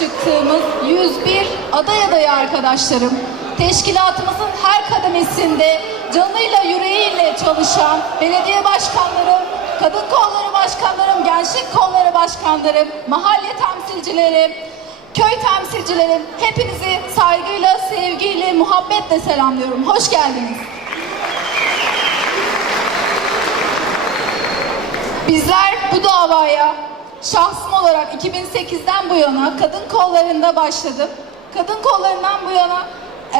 bıraktığımız 101 aday adayı arkadaşlarım, teşkilatımızın her kademesinde canıyla yüreğiyle çalışan belediye başkanlarım, kadın kolları başkanlarım, gençlik kolları başkanlarım, mahalle temsilcilerim, köy temsilcilerim, hepinizi saygıyla, sevgiyle, muhabbetle selamlıyorum. Hoş geldiniz. Bizler bu davaya şahsım olarak 2008'den bu yana kadın kollarında başladım. Kadın kollarından bu yana e,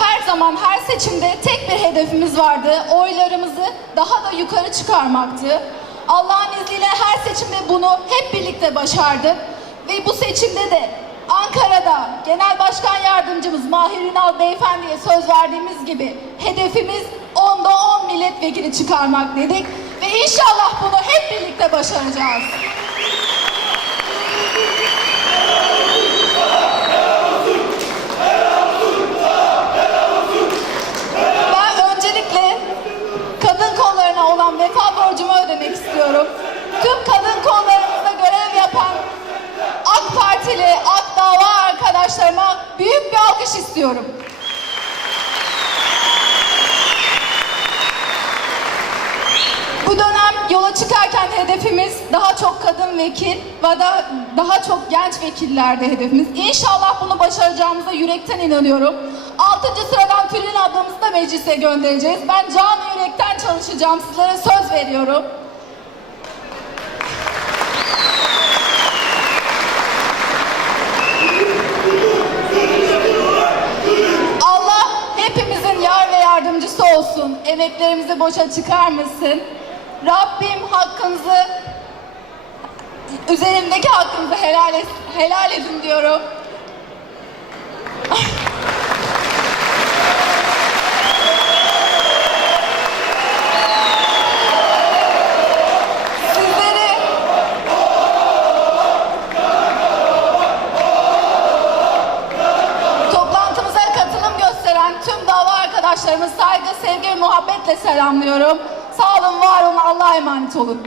her zaman her seçimde tek bir hedefimiz vardı. Oylarımızı daha da yukarı çıkarmaktı. Allah'ın izniyle her seçimde bunu hep birlikte başardık. Ve bu seçimde de Ankara'da Genel Başkan Yardımcımız Mahir Ünal Beyefendi'ye söz verdiğimiz gibi hedefimiz 10'da 10 milletvekili çıkarmak dedik. Ve inşallah bunu hep birlikte başaracağız. İstiyorum. Tüm kadın kollarımızda görev yapan AK Partili, AK Dava arkadaşlarıma büyük bir alkış istiyorum. Bu dönem yola çıkarken hedefimiz daha çok kadın vekil ve da daha çok genç vekillerde hedefimiz. İnşallah bunu başaracağımıza yürekten inanıyorum. Altıncı sıradan Tülin ablamızı da meclise göndereceğiz. Ben can yürekten çalışacağım. Sizlere söz veriyorum. Olsun. Emeklerimizi boşa çıkarmasın. Rabbim hakkınızı üzerimdeki hakkınızı helal, et, helal edin diyorum. Arkadaşlarımı saygı, sevgi ve muhabbetle selamlıyorum. Sağ olun, var olun, Allah'a emanet olun.